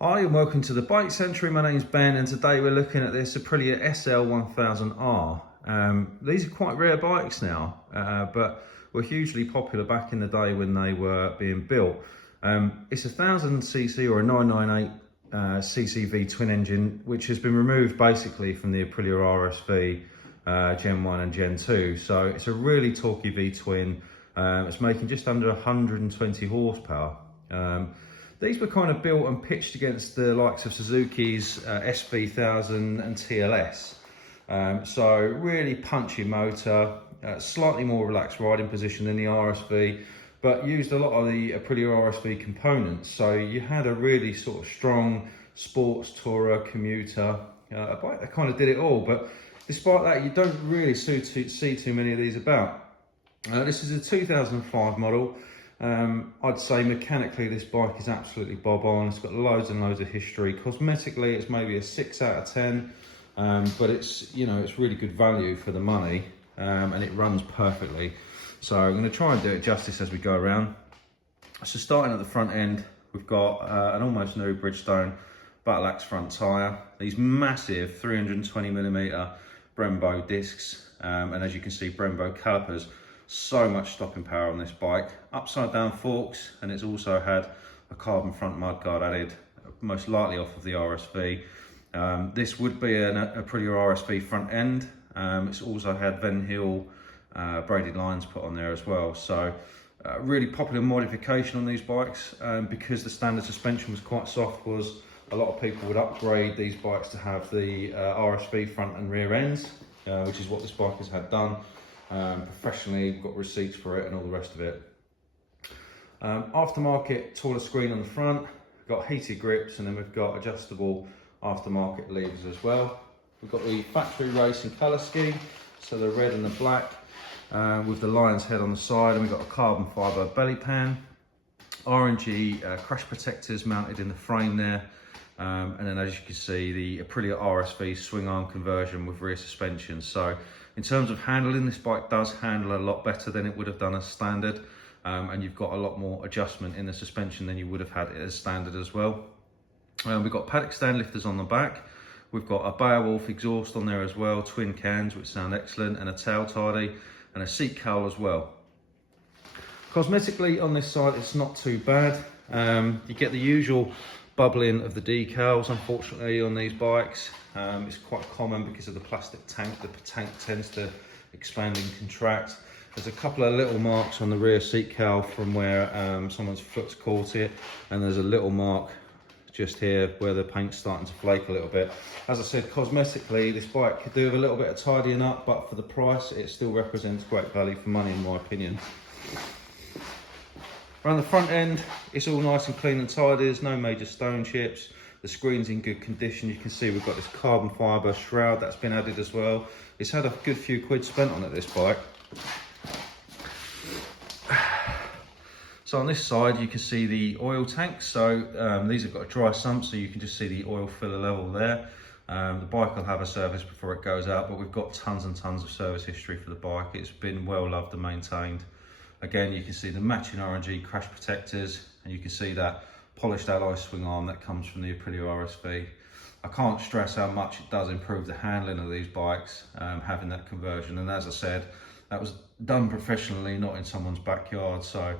Hi and welcome to the Bike Century. My name's Ben and today we're looking at this Aprilia SL 1000R. These are quite rare bikes now, but were hugely popular back in the day when they were being built. It's a 1000cc or a 998cc twin engine, which has been removed basically from the Aprilia RSV Gen 1 and Gen 2. So it's a really torquey V-twin. It's making just under 120 horsepower. These were kind of built and pitched against the likes of Suzuki's SV1000 and TLS. So really punchy motor, slightly more relaxed riding position than the RSV, but used a lot of the Aprilia RSV components. So you had a really sort of strong sports tourer, commuter, a bike that kind of did it all. But despite that, you don't really see too many of these about. This is a 2005 model. I'd say mechanically this bike is absolutely bob on. It's got loads and loads of history. Cosmetically it's maybe a 6 out of 10, but it's, you know, it's really good value for the money, and it runs perfectly. So I'm going to try and do it justice as we go around. So starting at the front end, we've got an almost new Bridgestone battle axe front tyre, these massive 320mm Brembo discs, and as you can see, Brembo calipers. So much stopping power on this bike. Upside down forks, and it's also had a carbon front mudguard added, most likely off of the RSV. This would be a Aprilia RSV front end. It's also had Van Hill braided lines put on there as well. So really popular modification on these bikes, because the standard suspension was quite soft. Was a lot of people would upgrade these bikes to have the RSV front and rear ends, which is what this bike has had done. Professionally, got receipts for it and all the rest of it. Aftermarket taller screen on the front, got heated grips, and then we've got adjustable aftermarket levers as well. We've got the factory racing colour scheme, so the red and the black, with the lion's head on the side, and we've got a carbon fibre belly pan, RNG crash protectors mounted in the frame there, and then as you can see, the Aprilia RSV swing arm conversion with rear suspension. So in terms of handling, this bike does handle a lot better than it would have done as standard, and you've got a lot more adjustment in the suspension than you would have had it as standard as well. We've got paddock stand lifters on the back. We've got a Beowulf exhaust on there as well, twin cans which sound excellent, and a tail tidy and a seat cowl as well. Cosmetically on this side, it's not too bad. You get the usual bubbling of the decals, unfortunately, on these bikes. It's quite common because of the plastic tank. The tank tends to expand and contract. There's a couple of little marks on the rear seat cowl from where someone's foot's caught it, and there's a little mark just here where the paint's starting to flake a little bit. As I said, cosmetically this bike could do with a little bit of tidying up, but for the price it still represents great value for money in my opinion. Around the front end, it's all nice and clean and tidy. There's no major stone chips. The screen's in good condition. You can see we've got this carbon fibre shroud that's been added as well. It's had a good few quid spent on it, this bike. So on this side, you can see the oil tanks. So these have got a dry sump, so you can just see the oil filler level there. The bike will have a service before it goes out, but we've got tons and tons of service history for the bike. It's been well loved and maintained. Again, you can see the matching RNG crash protectors, and you can see that polished alloy swing arm that comes from the Aprilia RSV. I can't stress how much it does improve the handling of these bikes, having that conversion. And as I said, that was done professionally, not in someone's backyard. So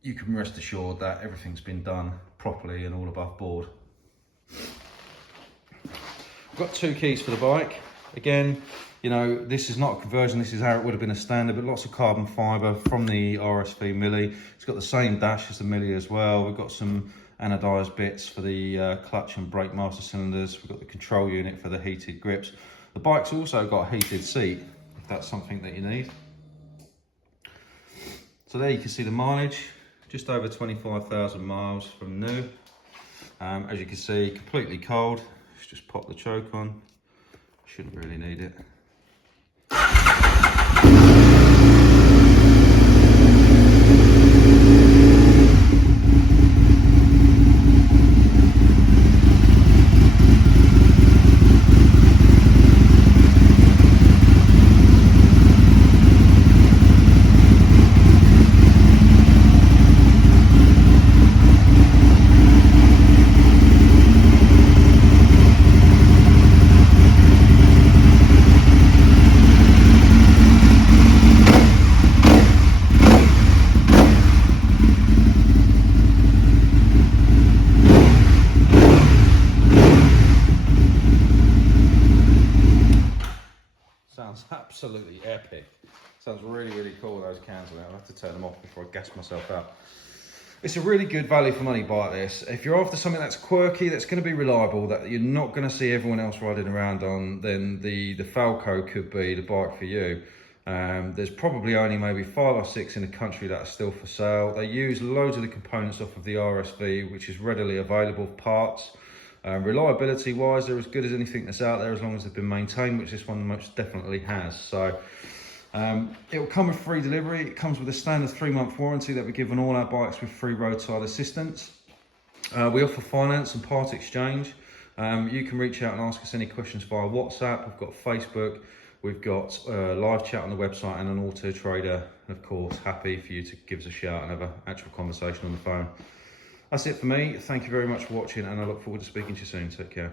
you can rest assured that everything's been done properly and all above board. I've got 2 keys for the bike. Again, you know, this is not a conversion, this is how it would have been a standard, but lots of carbon fibre from the RSV Millie. It's got the same dash as the Millie as well. We've got some anodised bits for the clutch and brake master cylinders. We've got the control unit for the heated grips. The bike's also got a heated seat, if that's something that you need. So there you can see the mileage, just over 25,000 miles from new. As you can see, completely cold. Let's just pop the choke on. Shouldn't really need it. absolutely epic. Sounds really, really cool, those cans on it. I'll have to turn them off before I gas myself out. It's a really good value for money bike, this. If you're after something that's quirky, that's going to be reliable, that you're not going to see everyone else riding around on, then the Falco could be the bike for you. There's probably only maybe 5 or 6 in the country that are still for sale. They use loads of the components off of the RSV, which is readily available parts. Reliability wise, they're as good as anything that's out there as long as they've been maintained, which this one most definitely has. So it will come with free delivery. It comes with a standard 3-month warranty that we give on all our bikes with free roadside assistance. We offer finance and part exchange. You can reach out and ask us any questions via WhatsApp. We've got Facebook, we've got live chat on the website and an auto trader. And of course, happy for you to give us a shout and have an actual conversation on the phone. That's it for me. Thank you very much for watching, and I look forward to speaking to you soon. Take care.